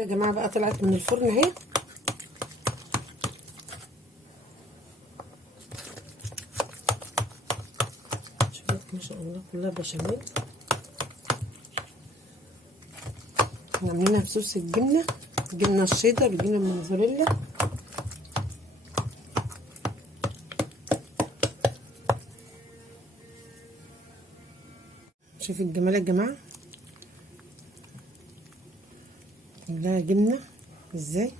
يا جماعه بقى طلعت من الفرن اهي. شوفوا ما شاء الله كلها بشاميل. عاملينها بصوص الجبنه، الجبنه الشيدر، الجبنه الموزاريلا. شوفوا الجمال يا جماعه، كلها جبنه ازاي،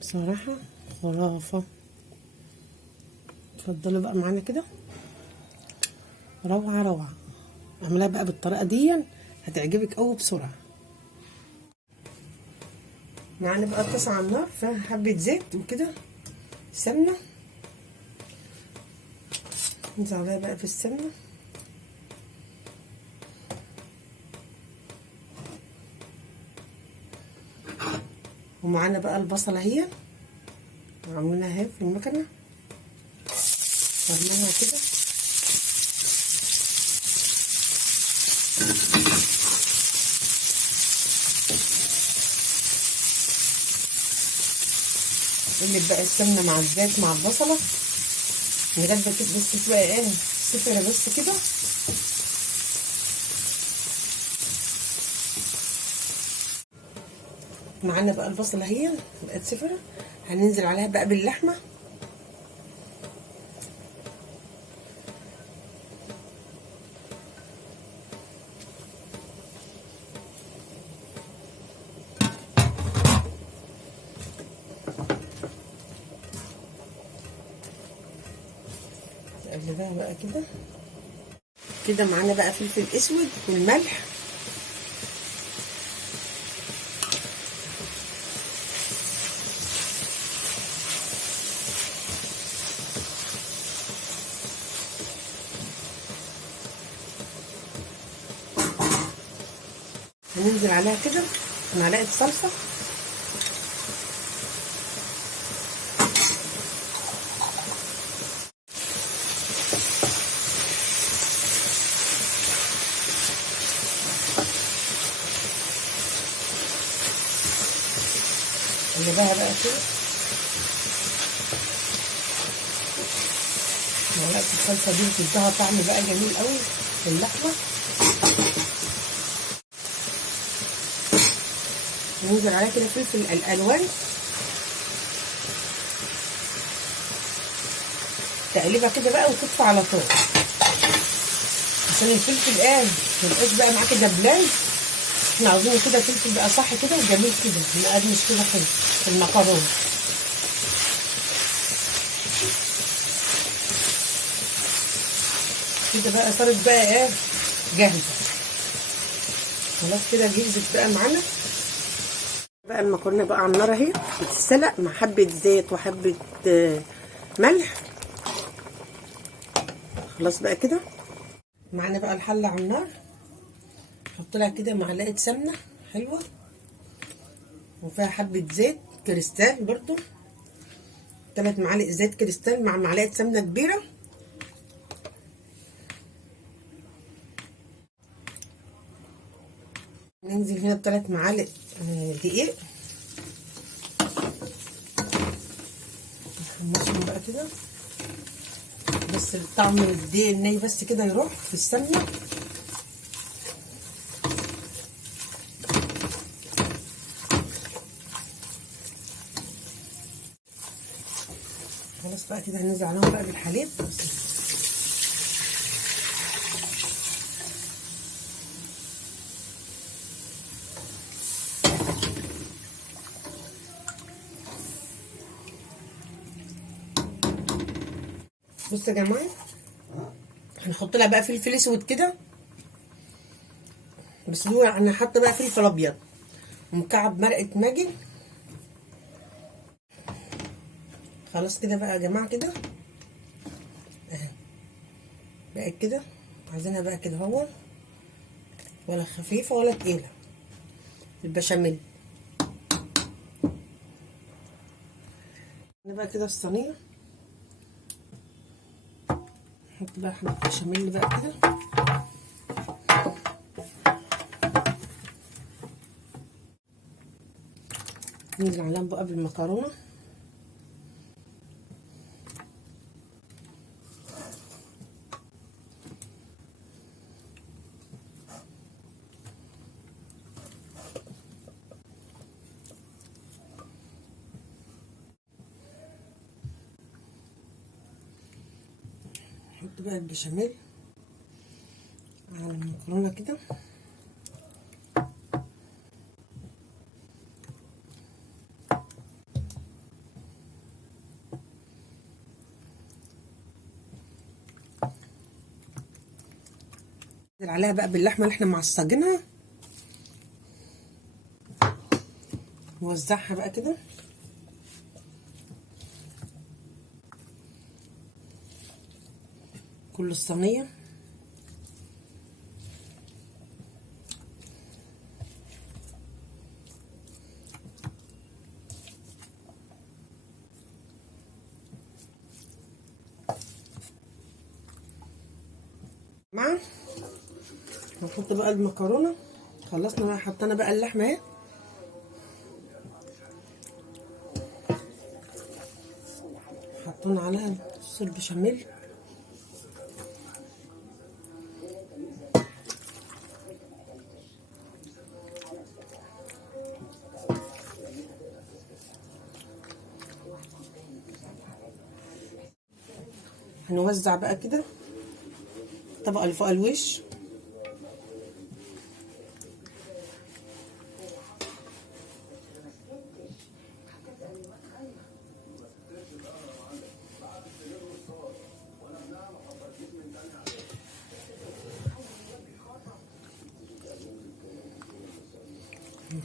بصراحه خرافه. اتفضلوا بقى معانا كده، روعه روعه. اعملها بقى بالطريقه دي هتعجبك قوي بسرعه. معانا بقى طاسه على النار فيها حبه زيت وكده سمنه، ننزل عليها بقى في السمنه. ومعانا بقى البصله اهي عاملينها اهي في المكنه، عاملينها كده. نقلب بقى السمنه مع الزيت مع البصله لغايه كده بس تبقى ايه صفرة بس كده. معانا بقى البصله اهي بقت صفرة، هننزل عليها بقى باللحمه. نقلبها بقى كده كده. معانا بقى فلفل اسود والملح، هننزل عليها كده معلقه صلصه، نقلبها بقى كده. معلقه الصلصه دي بتديها طعم بقى جميل قوي في اللحمه. ننزل عليها كده فلفل الالوان، تقليبها كده بقى وتطفي على طول عشان الفلفل ميبقاش بقى معاكي دبلان. احنا عاوزين كده فلفل بقى صح كده وجميل كده، مقرمش كده حلو في المكرونه. كده بقى صارت بقى جاهزه خلاص كده، جهزت بقى معانا. بقى المكرونه بقى على النار اهي بتتسلق مع حبه زيت وحبه ملح. خلاص بقى كده معانا بقى الحله على النار، نحط لها كده معلقه سمنه حلوه وفيها حبه زيت كريستال برضو، 3 معالق زيت كريستال مع معلقه سمنه كبيره. ننزل هنا ب3 معالق دقيق، نحمصهم بقى كده بس طعم الدقيق الني بس كده يروح في السمنه. خلاص بقى كده هننزل عليهم بقى بالحليب. بصوا يا جماعه هنحط لها بقى فلفل اسود كده، بس هو انا حاطه بقى فلفل ابيض ومكعب مرقه ماجي. خلاص كده بقى يا جماعه كده اهي بقت كده، عايزينها بقى كده اهو، ولا خفيفه ولا تقيله البشاميل. بقى كده الصينيه نحط بقى حبه بشاميل بقى كده، ننزل عليهم بقى بالمكرونه. نحط بقى البشاميل على المكرونه كده. ننزل عليها بقى باللحمه اللي احنا معصجينها، نوزعها بقى كده. كل الصينيه. هنحط بقى المكرونه. خلصنا بقى، حطينا بقى اللحمه اهي. حطينا عليها صوص البشاميل. هنوزع بقى كده الطبقه اللي فوق الوش.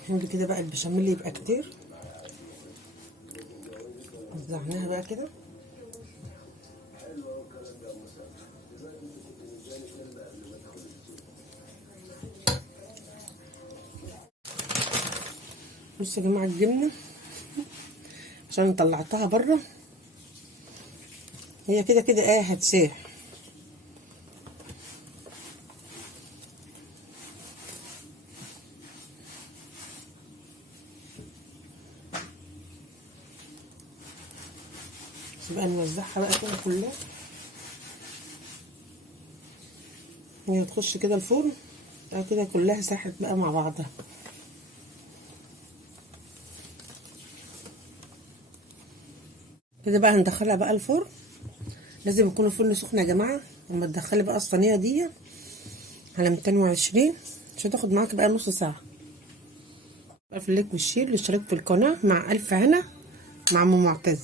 نحط كده بقى البشاميل يبقى كتير. وزعناها بقى كده. بصوا يا جماعه الجبنه عشان طلعتها بره، هي كده كده هتسيح. بس بقى نوزعها بقى كده كلها. هي تخش كده الفرن بقى كده كلها ساحت بقى مع بعضها. كده بقى هندخلها بقى الفرن. لازم يكون الفرن سخن يا جماعه لما تدخلي بقى الصينيه دي على 220 عشان تاخد معاك بقى نص ساعه. بقى في الليك والشير الاشتراك في القناه. مع الف هنا مع ام معتز.